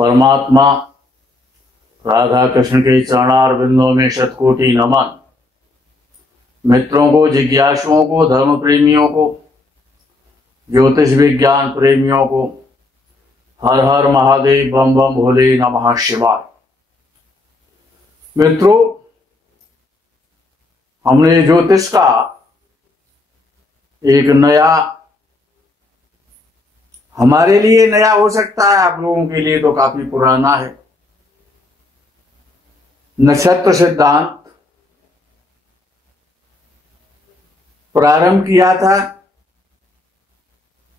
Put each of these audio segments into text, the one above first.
परमात्मा राधा कृष्ण के चरणारविंदों में शतकोटि नमन। मित्रों को, जिज्ञासुओं को, धर्म प्रेमियों को, ज्योतिष विज्ञान प्रेमियों को हर हर महादेव, बम बम भोले, नमः शिवाय। मित्रों, हमने ज्योतिष का एक नया, हमारे लिए नया हो सकता है, आप लोगों के लिए तो काफी पुराना है, नक्षत्र सिद्धांत प्रारंभ किया था।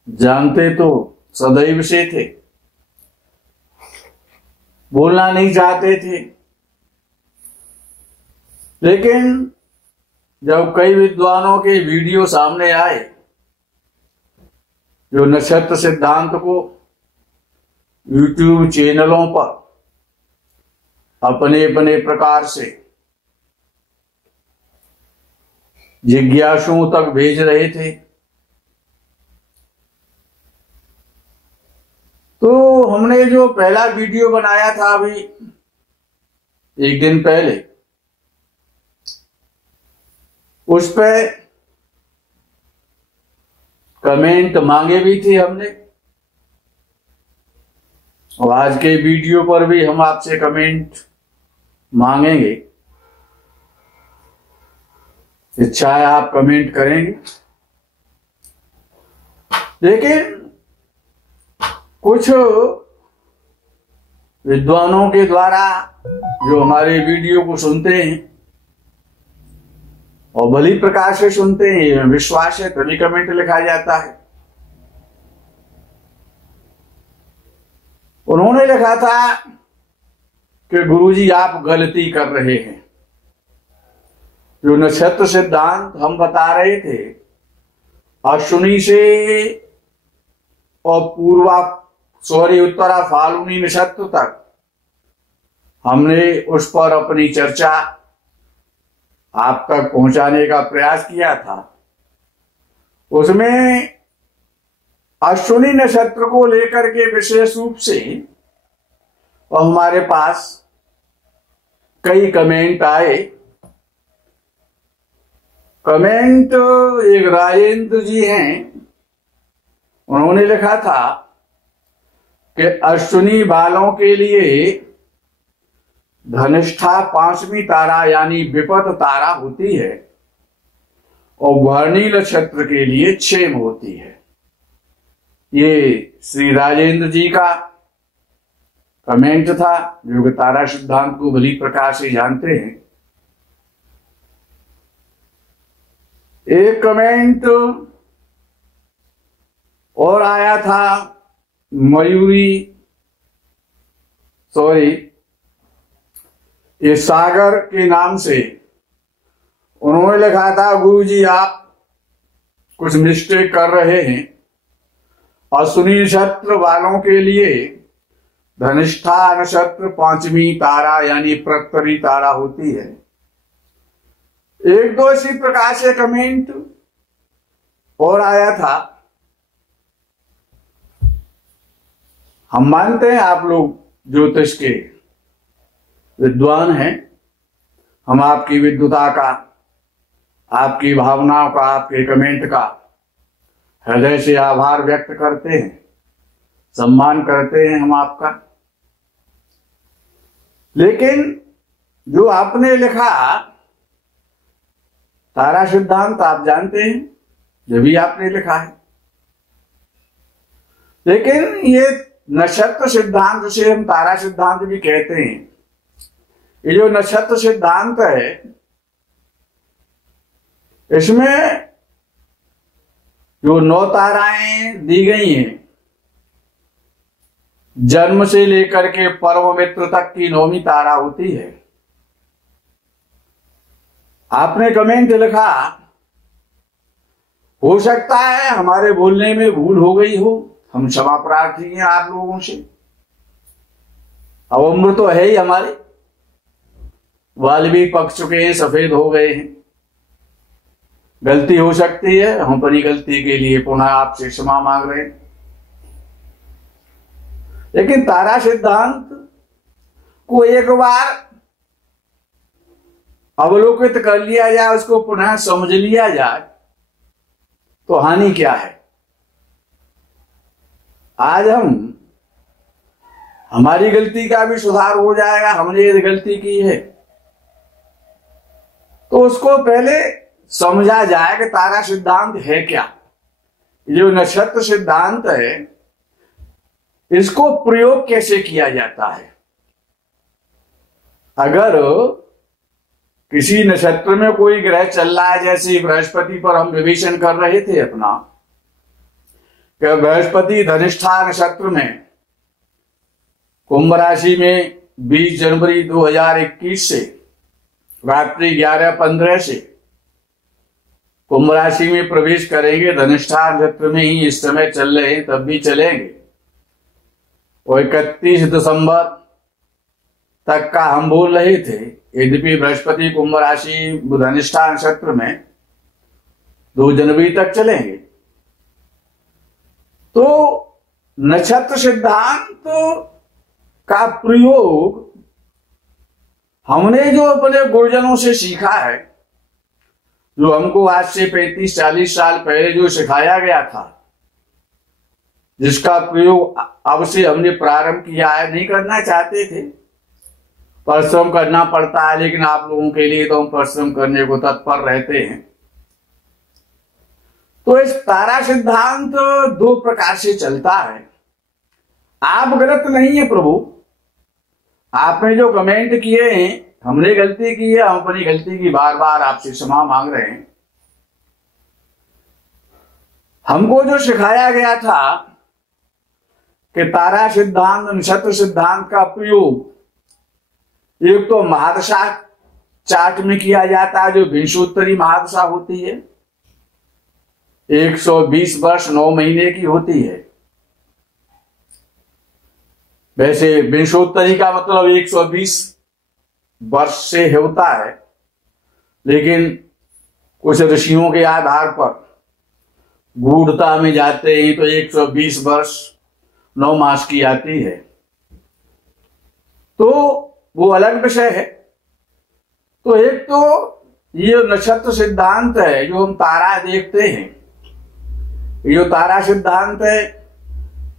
जानते तो सदैव से थे, बोलना नहीं चाहते थे, लेकिन जब कई विद्वानों के वीडियो सामने आए जो नक्षत्र सिद्धांत को यूट्यूब चैनलों पर अपने अपने प्रकार से जिज्ञासुओं तक भेज रहे थे, तो हमने जो पहला वीडियो बनाया था अभी एक दिन पहले, उस पे कमेंट मांगे भी थे हमने, और आज के वीडियो पर भी हम आपसे कमेंट मांगेंगे। इच्छा है आप कमेंट करेंगे, लेकिन कुछ विद्वानों के द्वारा जो हमारे वीडियो को सुनते हैं और भली प्रकार से सुनते हैं, विश्वास है तभी कमेंट लिखा जाता है। उन्होंने लिखा था कि गुरुजी आप गलती कर रहे हैं, जो नक्षत्र सिद्धांत हम बता रहे थे अश्विनी से और उत्तरा फाल्गुनी नक्षत्र तक, हमने उस पर अपनी चर्चा आप तक पहुंचाने का प्रयास किया था। उसमें अश्विनी नक्षत्र को लेकर के विशेष रूप से और हमारे पास कई कमेंट आए। कमेंट एक राजेंद्र जी हैं, उन्होंने लिखा था कि अश्विनी बालों के लिए धनिष्ठा पांचवी तारा यानी विपत तारा होती है और भरणी नक्षत्र के लिए क्षेम होती है। ये श्री राजेंद्र जी का कमेंट था, जो कि तारा सिद्धांत को भली प्रकार से जानते हैं। एक कमेंट और आया था ये सागर के नाम से, उन्होंने लिखा था गुरुजी आप कुछ मिस्टेक कर रहे हैं, अश्विनी नक्षत्र वालों के लिए धनिष्ठा नक्षत्र पांचवी तारा यानी प्रत्यरी तारा होती है। एक दो इसी प्रकार से कमेंट और आया था। हम मानते हैं आप लोग ज्योतिष के विद्वान हैं, हम आपकी विद्वता का, आपकी भावनाओं का, आपके कमेंट का हृदय से आभार व्यक्त करते हैं, सम्मान करते हैं हम आपका। लेकिन जो आपने लिखा तारा सिद्धांत आप जानते हैं, जो भी आपने लिखा है, लेकिन ये नक्षत्र सिद्धांत जिसे हम तारा सिद्धांत भी कहते हैं, ये जो नक्षत्र सिद्धांत है, इसमें जो 9 ताराएं दी गई हैं, जन्म से लेकर के परम मित्र तक की 9वीं तारा होती है। आपने कमेंट लिखा, हो सकता है हमारे बोलने में भूल हो गई हो, हम क्षमा प्रार्थी हैं आप लोगों से। अब उम्र तो है ही हमारी, बाल भी पक चुके हैं, सफेद हो गए हैं, गलती हो सकती है, हम अपनी गलती के लिए पुनः आपसे क्षमा मांग रहे हैं। लेकिन तारा सिद्धांत को एक बार अवलोकित कर लिया जाए, उसको पुनः समझ लिया जाए, तो हानि क्या है। आज हमारी गलती का भी सुधार हो जाएगा। हमने ये गलती की है तो उसको पहले समझा जाए कि तारा सिद्धांत है क्या। जो नक्षत्र सिद्धांत है, इसको प्रयोग कैसे किया जाता है। अगर किसी नक्षत्र में कोई ग्रह चल रहा है, जैसे बृहस्पति पर हम रिवीजन कर रहे थे अपना, कि बृहस्पति धनिष्ठा नक्षत्र में कुंभ राशि में 20 जनवरी 2021 से रात्रि 11:15 से कुंभ राशि में प्रवेश करेंगे। धनिष्ठा नक्षत्र में ही इस समय चल रहे हैं, तब भी चलेंगे। और 31 दिसंबर तक का हम बोल रहे थे, यद्यपि बृहस्पति कुंभ राशि धनिष्ठा नक्षत्र में 2 जनवरी तक चलेंगे। तो नक्षत्र सिद्धांत का प्रयोग हमने जो अपने गुरुजनों से सीखा है, जो हमको आज से 35-40 साल पहले जो सिखाया गया था, जिसका प्रयोग अब से हमने प्रारंभ किया है। नहीं करना चाहते थे, परिश्रम करना पड़ता है, लेकिन आप लोगों के लिए तो हम परिश्रम करने को तत्पर रहते हैं। तो इस तारा सिद्धांत 2 प्रकार से चलता है। आप गलत नहीं है प्रभु, आपने जो कमेंट किए हैं, हमने गलती की है, हम अपनी गलती की बार बार आपसे क्षमा मांग रहे हैं। हमको जो सिखाया गया था कि तारा सिद्धांत नक्षत्र सिद्धांत का प्रयोग एक तो महादशा चार्ट में किया जाता है, जो विंशोत्तरी महादशा होती है, 120 वर्ष 9 महीने की होती है। वैसे विंशोत्तरी का मतलब 120 वर्ष से होता है, लेकिन कुछ ऋषियों के आधार पर गूढ़ता में जाते हैं तो 120 वर्ष 9 मास की आती है। तो वो अलग विषय है। तो एक तो ये नक्षत्र सिद्धांत है, जो हम तारा देखते हैं, ये तारा सिद्धांत है,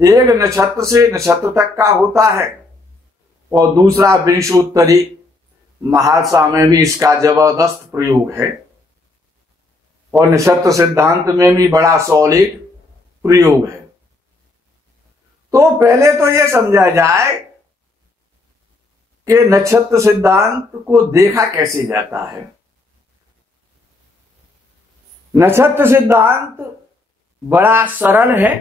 एक नक्षत्र से नक्षत्र तक का होता है, और दूसरा विंशोत्तरी महादशा में भी इसका जबरदस्त प्रयोग है, और नक्षत्र सिद्धांत में भी बड़ा सॉलिड प्रयोग है। तो पहले तो यह समझा जाए कि नक्षत्र सिद्धांत को देखा कैसे जाता है। नक्षत्र सिद्धांत बड़ा सरल है,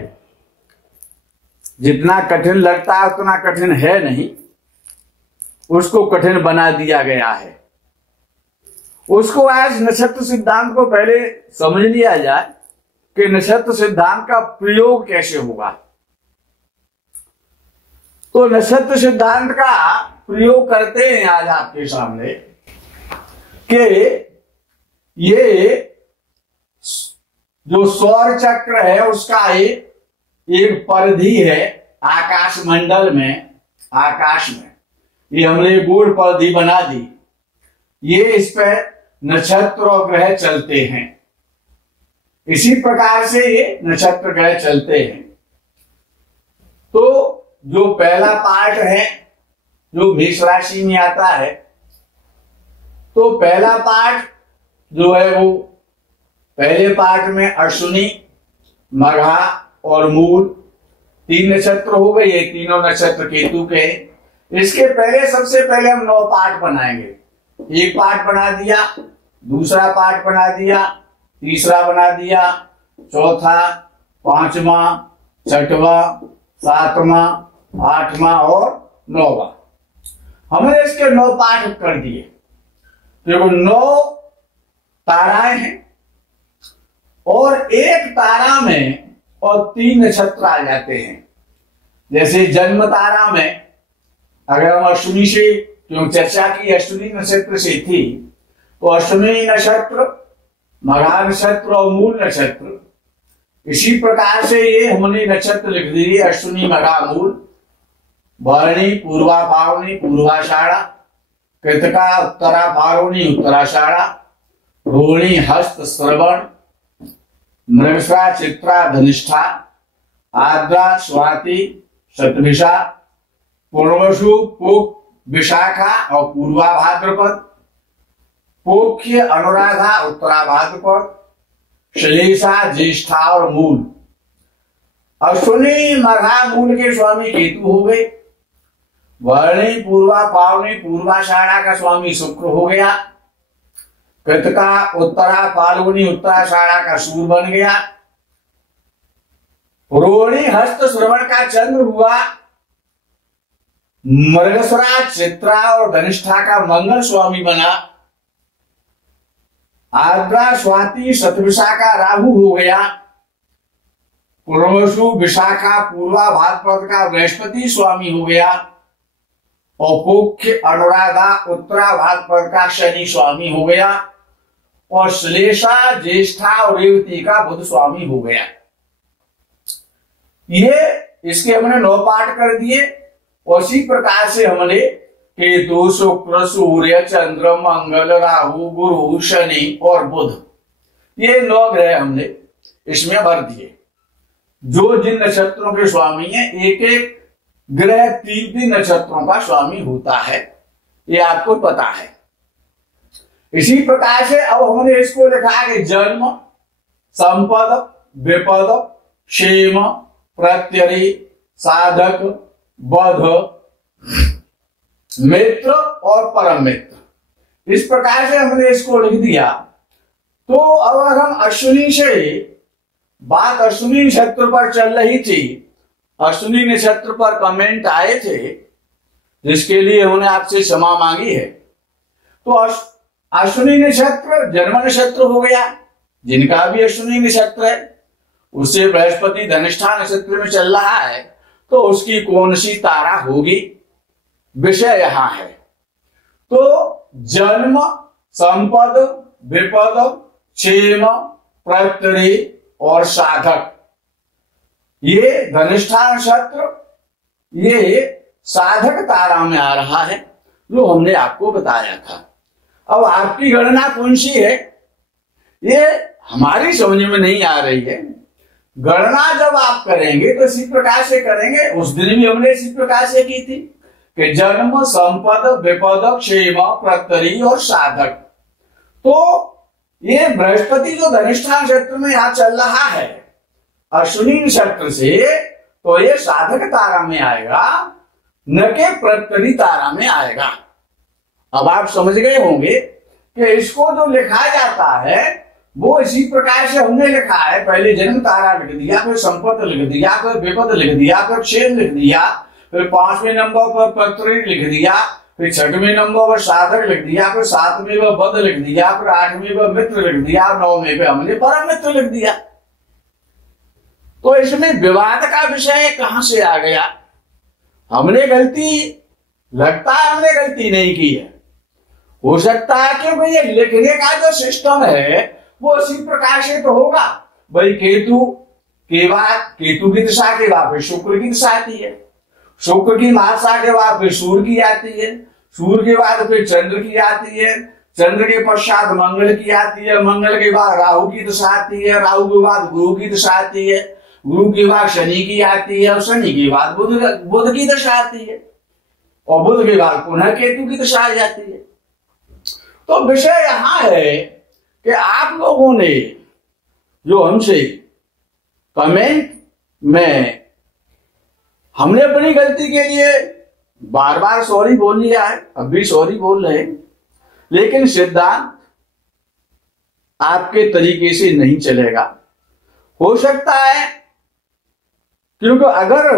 जितना कठिन लगता है उतना कठिन है नहीं, उसको कठिन बना दिया गया है। उसको आज नक्षत्र सिद्धांत को पहले समझ लिया जाए कि नक्षत्र सिद्धांत का प्रयोग कैसे होगा। तो नक्षत्र सिद्धांत का प्रयोग करते हैं आज आपके सामने कि ये जो सौर चक्र है उसका एक परिधि है आकाश मंडल में, आकाश में ये हमने गोल परिधि बना दी। ये इस पे नक्षत्र और ग्रह चलते हैं, इसी प्रकार से ये नक्षत्र ग्रह चलते हैं। तो जो पहला पार्ट है जो मेष राशि में आता है, तो पहला पार्ट जो है वो पहले पार्ट में अश्विनी, मघा और मूल 3 नक्षत्र हो गए। ये तीनों नक्षत्र केतु के। इसके पहले सबसे पहले हम 9 पार्ट बनाएंगे। एक पार्ट बना दिया, दूसरा पार्ट बना दिया, तीसरा बना दिया, चौथा, 5वां, 6वां, 7वां, 8वां और 9वां। हमने इसके 9 पार्ट कर दिए। देखो 9 ताराएं हैं और एक तारा में और 3 नक्षत्र आ जाते हैं। जैसे जन्म तारा में अगर हम अश्विनी से क्यों चर्चा की, अश्विनी नक्षत्र से थी, तो अश्विनी नक्षत्र, मघा नक्षत्र और मूल नक्षत्र, इसी प्रकार से ये हमने नक्षत्र लिख दिए अश्विनी, मघा, मूल। भरणी पूर्वा फाल्गुनी पूर्वाषाढ़ा, कृतिका उत्तरा फाल्गुनी उत्तराषाढ़ा, रोहिणी हस्त श्रवण, मृगशिरा चित्रा धनिष्ठा, आद्रा स्वाति शतभिषा, पूर्वसु पुक विशाखा और पूर्वा भाद्रपद, पोख्य अनुराधा उत्तरा भाद्रपद, श्लेषा ज्येष्ठा और मूल। अश्विनी मघा मूल के स्वामी केतु हो गए। वर्णी पूर्वा फाल्गुनी पूर्वाषाढ़ा का स्वामी शुक्र हो गया। कृतिका उत्तरा फाल्गुनी उत्तराषाढ़ा का सूर्य बन गया। रोहिणी हस्त श्रवण का चंद्र हुआ। मृगशिरा चित्रा और धनिष्ठा का मंगल स्वामी बना। आद्रा स्वाति शतभिषा का राहु हो गया। पूर्वसु विशाखा पूर्वा भाद्रपद का बृहस्पति स्वामी हो गया। और पोख्य अनुराधा उत्तरा भाद्रपद का शनि स्वामी हो गया। और श्लेषा ज्येष्ठा और रेवती का बुध स्वामी हो गया। ये इसके हमने 9 पाठ कर दिए। उसी प्रकार से हमने केतु शुक्र सूर्य चंद्र मंगल राहु गुरु शनि और बुध, ये 9 ग्रह हमने इसमें भर दिए। जो जिन नक्षत्रों के स्वामी हैं, एक एक ग्रह 3-3 नक्षत्रों का स्वामी होता है, ये आपको पता है। इसी प्रकार से अब हमने इसको लिखा कि जन्म, संपद, विपद, क्षेम, प्रत्यरि, साधक, बध, मित्र और परम मित्र, इस प्रकार से हमने इसको लिख दिया। तो अब अगर हम अश्विनी से बात अश्विनी नक्षत्र पर चल रही थी, अश्विनी नक्षत्र पर कमेंट आए थे जिसके लिए उन्होंने आपसे क्षमा मांगी है। तो अश्विनी नक्षत्र जन्म नक्षत्र हो गया, जिनका भी अश्विनी नक्षत्र है, उससे बृहस्पति धनिष्ठा नक्षत्र में चल रहा है, तो उसकी कौन सी तारा होगी, विषय यहां है। तो जन्म, संपद, विपद, क्षेम, प्रत्यरि और साधक, ये धनिष्ठा नक्षत्र ये साधक तारा में आ रहा है, जो हमने आपको बताया था। अब आपकी गणना कौन सी है, ये हमारी समझ में नहीं आ रही है। गणना जब आप करेंगे तो इसी प्रकार से करेंगे। उस दिन भी हमने इसी प्रकार से की थी कि जन्म, संपद, विपद, क्षेम, प्रत्यरि और साधक। तो ये बृहस्पति जो धनिष्ठा नक्षत्र में यहां चल रहा है अश्विनी नक्षत्र से, तो ये साधक तारा में आएगा, न के प्रत्यरि तारा में आएगा। अब आप समझ गए होंगे कि इसको जो लिखा जाता है वो इसी प्रकार से हमने लिखा है। पहले जन्म तारा लिख दिया, फिर संपद लिख दिया, फिर विपद लिख दिया, फिर क्षेम लिख दिया, फिर 5वें नंबर पर प्रत्यरि लिख दिया, फिर 6वें नंबर पर साधक लिख दिया, फिर 7वें पर बध लिख दिया, फिर 8वें पर मित्र लिख दिया, 9वें पे हमने परम मित्र लिख दिया। तो इसमें विवाद का विषय कहां से आ गया? हमने गलती, लगता है हमने गलती नहीं की है, हो सकता है क्योंकि ये लिखने का जो सिस्टम है वो इसी प्रकार से तो होगा। भाई केतु के बाद, केतु की दिशा के बाद फिर शुक्र की दिशा आती है, शुक्र की महादशा के बाद फिर सूर्य की आती है, सूर्य के बाद फिर चंद्र की आती है, चंद्र के पश्चात मंगल की आती है, मंगल के बाद राहु की दिशा आती है, राहु के बाद गुरु की दिशा आती है, गुरु के बाद शनि की आती है, और शनि के बाद बुध की दशा आती है, और बुध के बाद पुनः केतु की दशा आ जाती है। तो विषय यहां है कि आप लोगों ने जो हमसे कमेंट में, हमने अपनी गलती के लिए बार बार सॉरी बोल लिया है, अब भी सॉरी बोल रहे हैं, लेकिन सिद्धांत आपके तरीके से नहीं चलेगा। हो सकता है क्योंकि अगर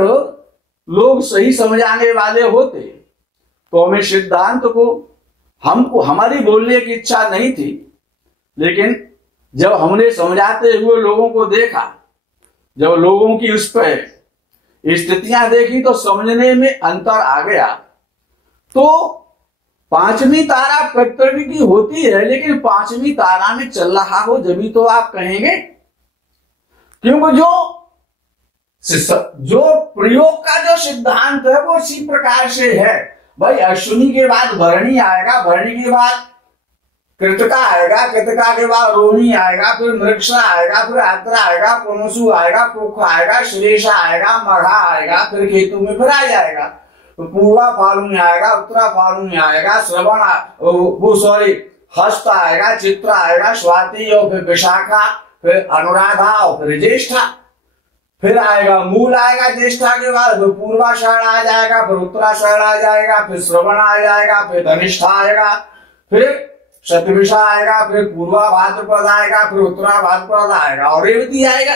लोग सही समझाने वाले होते तो हमें सिद्धांत को, हमको, हमारी बोलने की इच्छा नहीं थी, लेकिन जब हमने समझाते हुए लोगों को देखा, जब लोगों की उस पर स्थितियां देखी तो समझने में अंतर आ गया। तो 5वीं तारा प्रत्यरि की होती है, लेकिन 5वीं तारा में चल रहा हो जब तो आप कहेंगे, क्योंकि जो जो प्रयोग का जो सिद्धांत है वो इसी प्रकार से है भाई। अश्विनी के बाद भरणी आएगा, भरणी के बाद कृतिका आएगा, कृतिका के बाद रोहिणी आएगा, फिर मृगशा आएगा, फिर आद्रा आएगा, पुनसु आएगा, पुख आएगा, श्लेषा आएगा, मघा आएगा, फिर केतु में फिर आ जाएगा। तो पूर्वा फाल्गुनी आएगा, उत्तरा फाल्गुनी आएगा, श्रवण वो सॉरी हस्त आएगा, चित्र आएगा, स्वाति और फिर विशाखा, फिर अनुराधा और फिर ज्येष्ठा, फिर आएगा मूल आएगा ज्येष्ठा के बाद, फिर पूर्वाषाढ़ आ जाएगा, फिर उत्तराषाढ़ आ जाएगा, फिर श्रवण आ जाएगा, फिर धनिष्ठा आएगा, फिर शतभिषा आएगा, फिर पूर्वा भाद्रपद आएगा, फिर उत्तरा भाद्रपद आएगा और रेवती आएगा।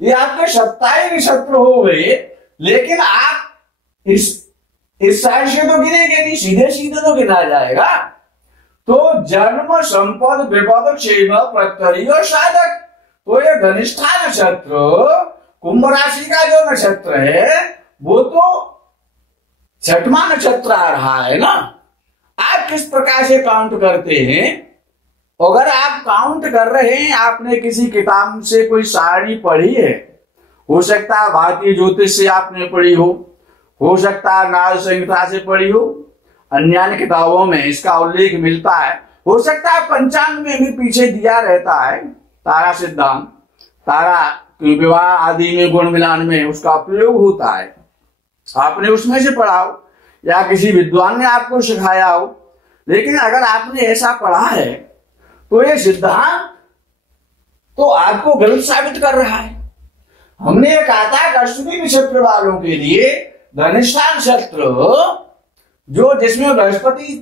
ये आपके 27 नक्षत्र हो गए। लेकिन आप इस साइड से तो गिनेंगे नहीं, सीधे सीधे तो गिना जाएगा। तो जन्म, संपद, विपद, क्षेम, प्रत्यरी और साधक। तो ये धनिष्ठा नक्षत्र कुंभ राशि का जो नक्षत्र है वो तो 6वां नक्षत्र आ रहा है ना। आप किस प्रकार से काउंट करते हैं? अगर आप काउंट कर रहे हैं, आपने किसी किताब से कोई सारणी पढ़ी है, हो सकता है भारतीय ज्योतिष से आपने पढ़ी हो सकता है नारद संहिता से पढ़ी हो, अन्य किताबों में इसका उल्लेख मिलता है, हो सकता है पंचांग में भी पीछे दिया रहता है तारा सिद्धांत, तारा विवाह आदि में गुण मिलान में उसका प्रयोग होता है, आपने उसमें से पढ़ा हो या किसी विद्वान ने आपको सिखाया हो। लेकिन अगर आपने ऐसा पढ़ा है तो ये सिद्धांत तो आपको गलत साबित कर रहा है। हमने ये कहा था कि अश्विनी नक्षत्र वालों के लिए धनिष्ठा नक्षत्र जो जिसमें बृहस्पति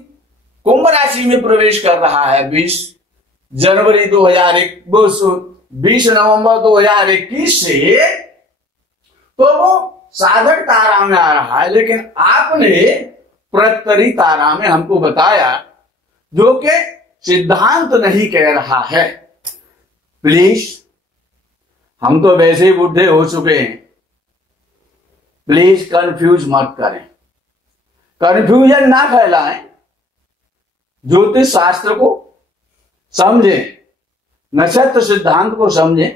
कुंभ राशि में प्रवेश कर रहा है 20 नवंबर 2021 से, तो वो साधक तारा में आ रहा है। लेकिन आपने प्रत्यरी तारा में हमको बताया जो कि सिद्धांत नहीं कह रहा है। प्लीज, हम तो वैसे ही बुढ़े हो चुके हैं, प्लीज कंफ्यूज मत करें, कंफ्यूजन ना फैलाएं, ज्योतिष शास्त्र को समझें, नक्षत्र सिद्धांत को समझें।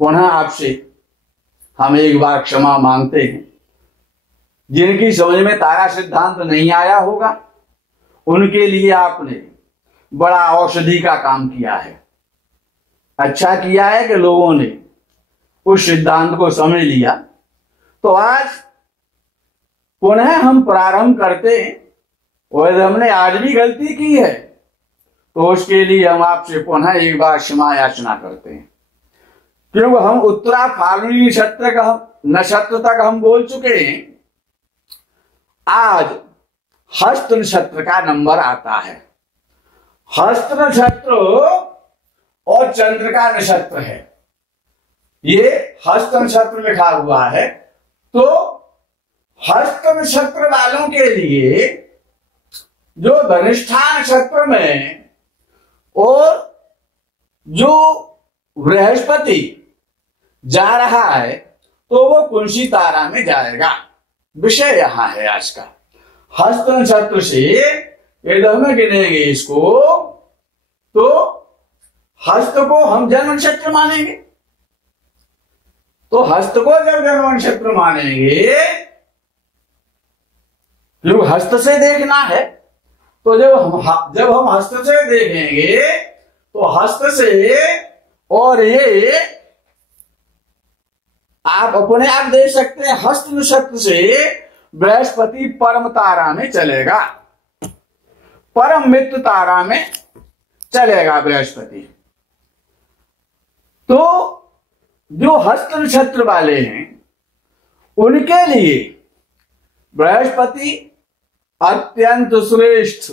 पुनः आपसे हम एक बार क्षमा मांगते हैं। जिनकी समझ में तारा सिद्धांत नहीं आया होगा उनके लिए आपने बड़ा औषधि का काम किया है। अच्छा किया है कि लोगों ने उस सिद्धांत को समझ लिया। तो आज पुनः हम प्रारंभ करते हैं, और हमने आज भी गलती की है तो उसके लिए हम आपसे पुनः एक बार क्षमा याचना करते हैं, क्योंकि हम उत्तरा फाल्गुनी नक्षत्र तक हम बोल चुके हैं। आज हस्त नक्षत्र का नंबर आता है। हस्त नक्षत्र और चंद्र का नक्षत्र है, ये हस्त नक्षत्र लिखा हुआ है। तो हस्त नक्षत्र वालों के लिए जो धनिष्ठा नक्षत्र में और जो बृहस्पति जा रहा है तो वो कुंसी तारा में जाएगा। विषय यहां है आज का। हस्त नक्षत्र से यदि हम गिनेंगे इसको तो हस्त को हम जन्म नक्षत्र मानेंगे। तो हस्त को जब जन्म नक्षत्र मानेंगे, क्योंकि हस्त से देखना है, तो जब हम हस्त से देखेंगे तो हस्त से, और ये आप अपने आप देख सकते हैं, हस्त नक्षत्र से बृहस्पति परम तारा में चलेगा, परम मित्र तारा में चलेगा बृहस्पति। तो जो हस्त नक्षत्र वाले हैं उनके लिए बृहस्पति अत्यंत श्रेष्ठ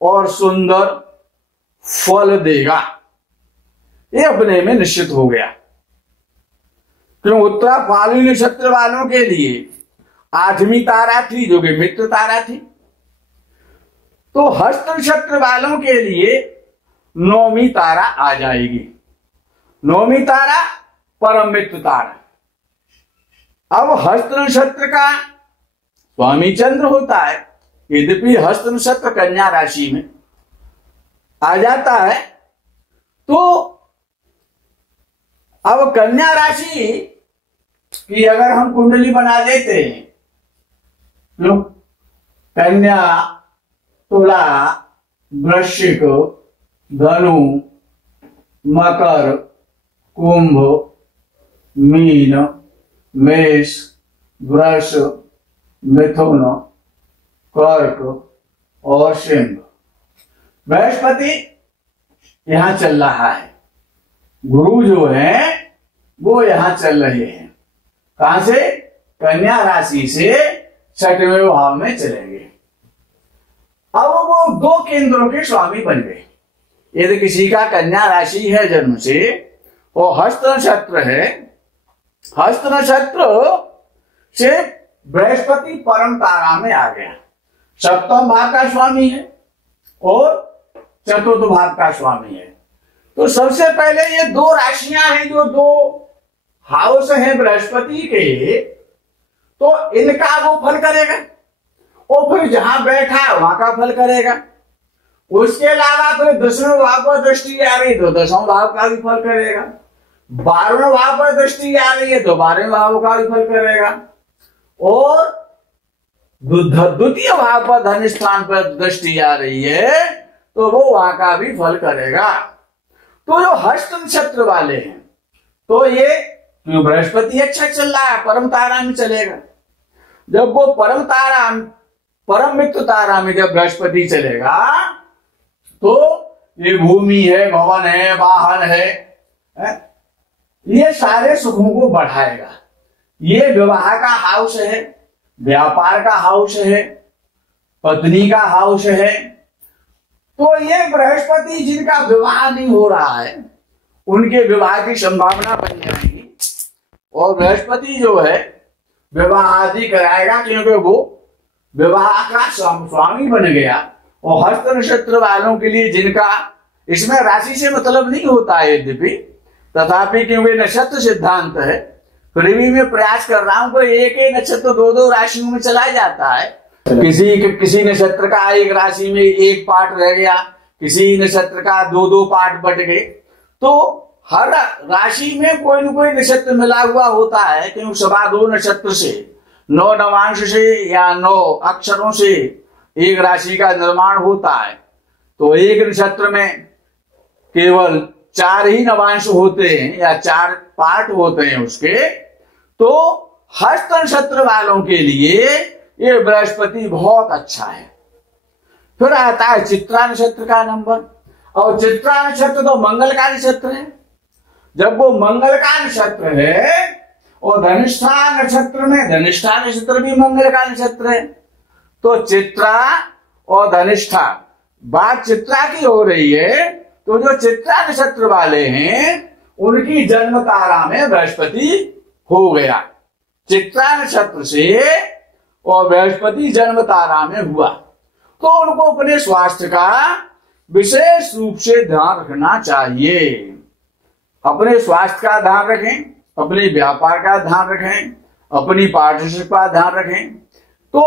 और सुंदर फल देगा, ये अपने में निश्चित हो गया। क्यों? उत्तरा फाल्गुनी नक्षत्र वालों के लिए 8वीं तारा थी जो कि मित्र तारा थी, तो हस्त नक्षत्र वालों के लिए 9वीं तारा आ जाएगी। 9वीं तारा परम मित्र तारा। अब हस्त नक्षत्र का स्वामी चंद्र होता है, यद्यपि हस्त नक्षत्र कन्या राशि में आ जाता है। तो अब कन्या राशि कि अगर हम कुंडली बना देते हैं तो कन्या, तुला, वृश्चिक, धनु, मकर, कुंभ, मीन, मेष, वृष, मिथुन, कर्क और सिंह। बृहस्पति यहां चल रहा है, गुरु जो है वो यहां चल रहे हैं। कहां से? कन्या राशि से छठवें भाव में चलेंगे। अब वो 2 केंद्रों के स्वामी बन गए। यदि किसी का कन्या राशि है जन्म से, वो हस्त नक्षत्र है, हस्त नक्षत्र से बृहस्पति परम तारा में आ गया, सप्तम भाव का स्वामी है और चतुर्थ भाव का स्वामी है। तो सबसे पहले ये 2 राशियां हैं जो 2 हाउस हैं बृहस्पति के, तो इनका वो फल करेगा और फिर जहां बैठा है वहां का फल करेगा। उसके अलावा फिर 10वें भाव पर दृष्टि आ रही तो 10वें भाव का भी फल करेगा, 12वें भाव पर दृष्टि आ रही है तो 12वें भाव का भी फल करेगा, और द्वितीय भाव पर धन स्थान पर दृष्टि आ रही है तो वो वहां का भी फल करेगा। तो जो हस्त नक्षत्र वाले हैं, तो ये बृहस्पति अच्छा चल रहा है, परम तारा में चलेगा। जब वो परम तारा, परम मित्र तारा में जब बृहस्पति चलेगा तो ये भूमि है, भवन है, वाहन है, ये सारे सुखों को बढ़ाएगा। ये विवाह का हाउस है, व्यापार का हाउस है, पत्नी का हाउस है। तो ये बृहस्पति जिनका विवाह नहीं हो रहा है उनके विवाह की संभावना बन जाएगी, और बृहस्पति जो है विवाह आदि कराएगा, क्योंकि वो विवाह का स्वामी बन गया। और हस्त नक्षत्र वालों के लिए जिनका, इसमें राशि से मतलब नहीं होता है यद्यपि, तथापि क्योंकि नक्षत्र सिद्धांत है, फिर भी मैं प्रयास कर रहा हूं कि एक ही नक्षत्र 2-2 राशियों में चला जाता है। किसी नक्षत्र का एक राशि में एक पार्ट रह गया, किसी नक्षत्र का 2-2 पार्ट बट गए, तो हर राशि में कोई न कोई नक्षत्र मिला हुआ होता है, क्योंकि 2 नक्षत्र से 9 नवांश से या 9 अक्षरों से एक राशि का निर्माण होता है। तो एक नक्षत्र में केवल 4 ही नवांश होते हैं या 4 पार्ट होते हैं उसके। तो हस्त नक्षत्र वालों के लिए ये बृहस्पति बहुत अच्छा है। फिर आता है चित्रा नक्षत्र का नंबर, और चित्रा नक्षत्र तो मंगल का नक्षत्र है। जब वो मंगल का नक्षत्र है और धनिष्ठा नक्षत्र में, धनिष्ठा नक्षत्र भी मंगल का नक्षत्र है, तो चित्रा और धनिष्ठा, बात चित्रा की हो रही है, तो जो चित्रा नक्षत्र वाले हैं उनकी जन्म तारा में बृहस्पति हो गया। चित्रा नक्षत्र से और बृहस्पति जन्म तारा में हुआ, तो उनको अपने स्वास्थ्य का विशेष रूप से ध्यान रखना चाहिए। अपने स्वास्थ्य का ध्यान रखें, अपने व्यापार का ध्यान रखें, अपनी पार्टनरशिप का ध्यान रखें। तो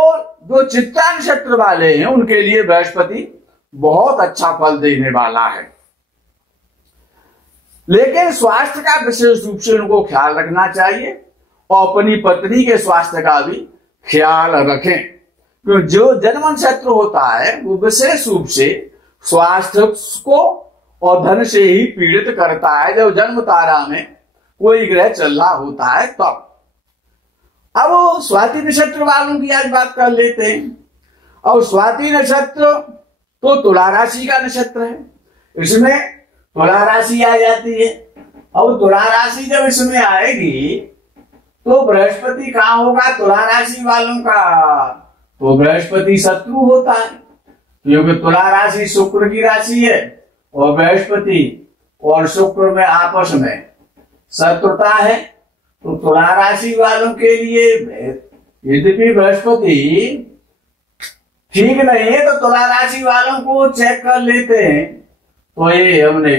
जो चित्रा नक्षत्र वाले हैं उनके लिए बृहस्पति बहुत अच्छा फल देने वाला है, लेकिन स्वास्थ्य का विशेष रूप से उनको ख्याल रखना चाहिए और अपनी पत्नी के स्वास्थ्य का भी ख्याल रखें। क्योंकि जो जन्म नक्षत्र होता है वो विशेष रूप से स्वास्थ्य को और धन से ही पीड़ित करता है। जब जन्म तारा में कोई ग्रह चल रहा होता है तब। अब स्वाति नक्षत्र वालों की आज बात कर लेते हैं। और स्वाति नक्षत्र तो तुला राशि का नक्षत्र है, इसमें तुला राशि आ जाती है। और तुला राशि जब इसमें आएगी तो बृहस्पति कहां होगा तुला राशि वालों का? तो बृहस्पति शत्रु होता है, क्योंकि तुला राशि शुक्र की राशि है और बृहस्पति और शुक्र में आपस में शत्रुता है। तो तुला राशि वालों के लिए यद्यपि बृहस्पति ठीक नहीं है, तो तुला राशि वालों को चेक कर लेते हैं। तो ये हमने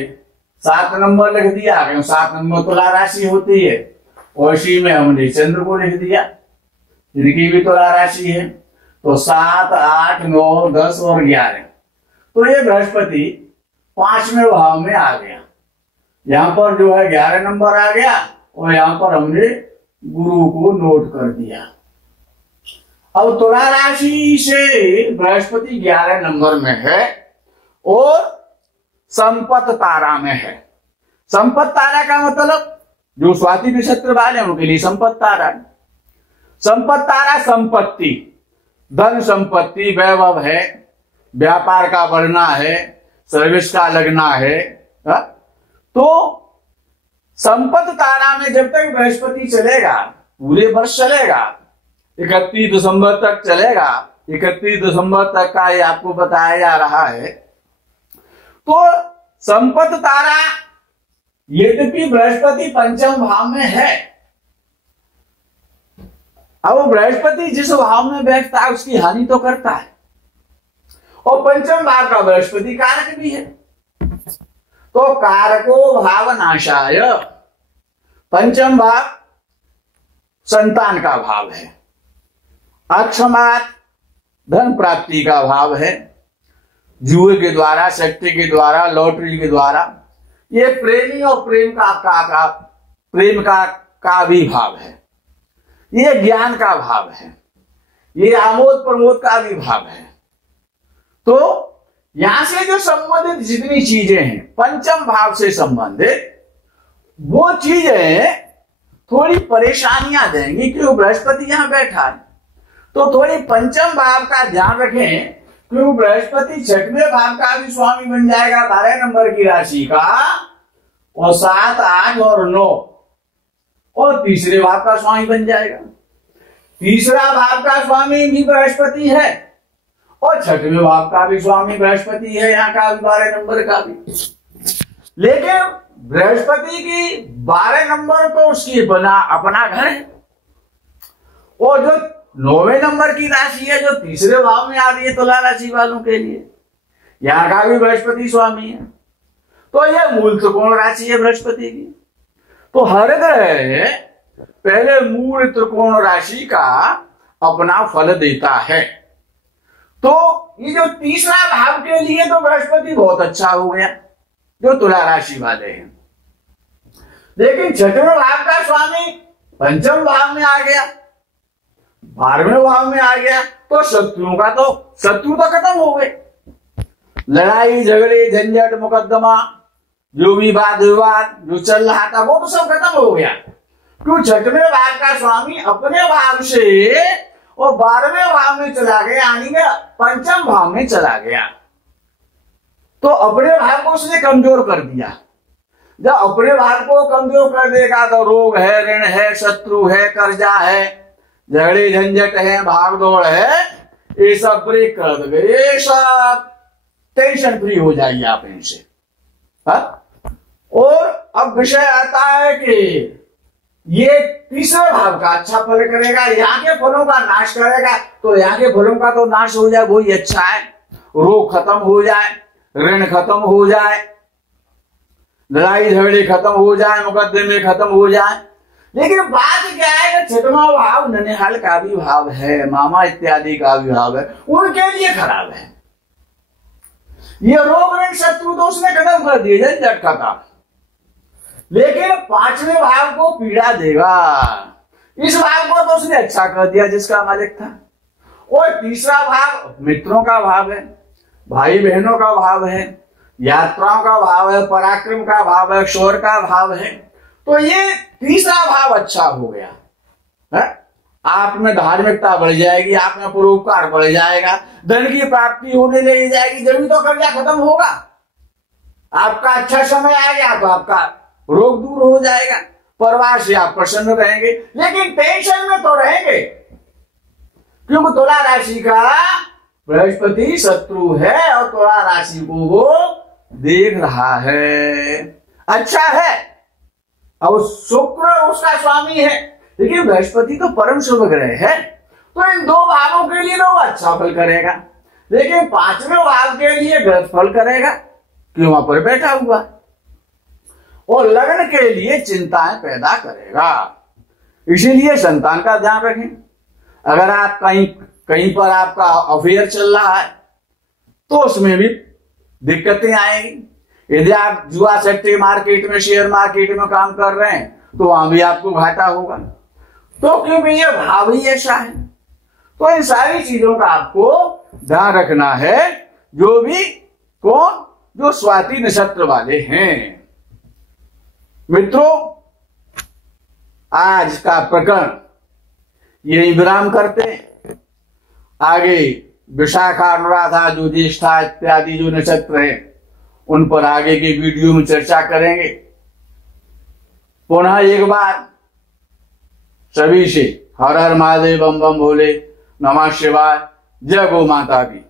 7 नंबर लिख दिया, क्योंकि 7 नंबर तुला राशि होती है, और इसी में हमने चंद्र को लिख दिया जिनकी भी तुला राशि है। तो 7, 8, 9, 10 और 11, तो ये बृहस्पति 5वें भाव में आ गया। यहाँ पर जो है 11 नंबर आ गया, और यहाँ पर हमने गुरु को नोट कर दिया। अब तुला राशि से बृहस्पति 11 नंबर में है और संपत तारा में है। संपत तारा का मतलब जो स्वाति नक्षत्र वाले हैं उनके लिए संपत तारा है। संपत तारा संपत्ति, धन संपत्ति, वैभव है, व्यापार का बढ़ना है, सर्विस का लगना है। तो संपत तारा में जब तक बृहस्पति चलेगा, पूरे वर्ष चलेगा, 31 दिसंबर तक चलेगा। 31 दिसंबर तक का ये आपको बताया जा रहा है। तो संपत तारा यद्यपि बृहस्पति पंचम भाव में है, अब बृहस्पति जिस भाव में बैठता है उसकी हानि तो करता है, और पंचम भाव का बृहस्पति कारक भी है। तो कारको भाव नाशाय, पंचम भाव संतान का भाव है, अक्षमात धन प्राप्ति का भाव है, जुए के द्वारा, सट्टे के द्वारा, लॉटरी के द्वारा। ये प्रेमी और प्रेम का भी भाव है, ये ज्ञान का भाव है, ये आमोद प्रमोद का भी भाव है। तो यहां से जो संबंधित जितनी चीजें हैं पंचम भाव से संबंधित, वो चीजें थोड़ी परेशानियां देंगी क्योंकि बृहस्पति यहां बैठा है। तो थोड़ी पंचम भाव का ध्यान रखें क्योंकि बृहस्पति 6वें भाव का भी स्वामी बन जाएगा 12 नंबर की राशि का, और 7, 8 और 9, और तीसरे भाव का स्वामी बन जाएगा। तीसरा भाव का स्वामी भी बृहस्पति है और 6वें भाव का भी स्वामी बृहस्पति है, यहाँ का भी 12 नंबर का भी। लेकिन बृहस्पति की 12 नंबर तो उसकी अपना घर है, और जो 9वें नंबर की राशि है जो तीसरे भाव में आ रही है तुला राशि वालों के लिए, यहाँ का भी बृहस्पति स्वामी है। तो यह मूल त्रिकोण राशि है बृहस्पति की। तो हर ग्रह पहले मूल त्रिकोण राशि का अपना फल देता है। तो ये जो तीसरा भाव के लिए तो बृहस्पति बहुत अच्छा हो गया जो तुला राशि वाले हैं। लेकिन 6वें भाव का स्वामी पंचम भाव में आ गया, 12वें भाव में आ गया, तो शत्रु तो खत्म हो गए। लड़ाई झगड़े झंझट मुकदमा जो भी वाद विवाद जो चल रहा था वो तो सब खत्म हो गया, क्यों 6वें भाव का स्वामी अपने भाव से और 12वें भाव में चला गया, यानी कि पंचम भाव में चला गया। तो अपने भाव को उसने कमजोर कर दिया। जब अपने भाव को कमजोर कर देगा तो रोग है, ऋण है, शत्रु है, कर्जा है, झगड़े झंझट है, भाग दौड़ है, ये सब ब्रेक कर दोगे, ये सब टेंशन फ्री हो जाइए आप इनसे। और अब विषय आता है कि ये तीसरे भाव का अच्छा फल करेगा, यहाँ के फलों का नाश करेगा। तो यहाँ के फलों का तो नाश हो जाए वही अच्छा है, रोग खत्म हो जाए, ऋण खत्म हो जाए, लड़ाई झगड़े खत्म हो जाए, मुकदमे खत्म हो जाए। लेकिन बात क्या है कि 6वां भाव ननिहाल का भी भाव है, मामा इत्यादि का भी भाव है, उनके लिए खराब है। ये रोग ऋण शत्रु तो उसने खत्म कर दिए, झंझट खत्म। लेकिन 5वें भाव को पीड़ा देगा, इस भाव को तो उसने अच्छा कर दिया जिसका मालिक था। और तीसरा भाव मित्रों का भाव है, भाई बहनों का भाव है, यात्राओं का भाव है, पराक्रम का भाव है, शौर्य का भाव है। तो ये तीसरा भाव अच्छा हो गया है? आप में धार्मिकता बढ़ जाएगी, आप में परोपकार बढ़ जाएगा, धन की प्राप्ति होने लगी जाएगी, जब तो कर्जा खत्म होगा, आपका अच्छा समय आ गया तो आपका रोग दूर हो जाएगा, परिवार से आप प्रसन्न रहेंगे। लेकिन टेंशन में तो रहेंगे क्योंकि तुला राशि का बृहस्पति शत्रु है और तुला राशि को वो देख रहा है, अच्छा है। अब शुक्र उसका स्वामी है, लेकिन बृहस्पति तो परम शुभ ग्रह है, तो इन 2 भावों के लिए तो अच्छा फल करेगा। लेकिन 5वें भाव के लिए गलत फल करेगा, क्यों वहां पर बैठा हुआ, और लग्न के लिए चिंताएं पैदा करेगा। इसीलिए संतान का ध्यान रखें। अगर आप कहीं पर आपका अफेयर चल रहा है तो उसमें भी दिक्कतें आएंगी। यदि आप जुआ सट्टे मार्केट में, शेयर मार्केट में काम कर रहे हैं तो वहां भी आपको घाटा होगा। तो क्योंकि ये भाव ही ऐसा है। तो इन सारी चीजों का आपको ध्यान रखना है, जो भी कौन, जो स्वाति नक्षत्र वाले हैं। मित्रों, आज का प्रकरण यही विराम करते हैं। आगे विशाखा, अनुराधा, जो ज्येष्ठा इत्यादि जो नक्षत्र हैं उन पर आगे के वीडियो में चर्चा करेंगे। पुनः एक बार सभी से हर हर महादेव, बम बम भोले, नमः शिवाय, जय गौ माता की।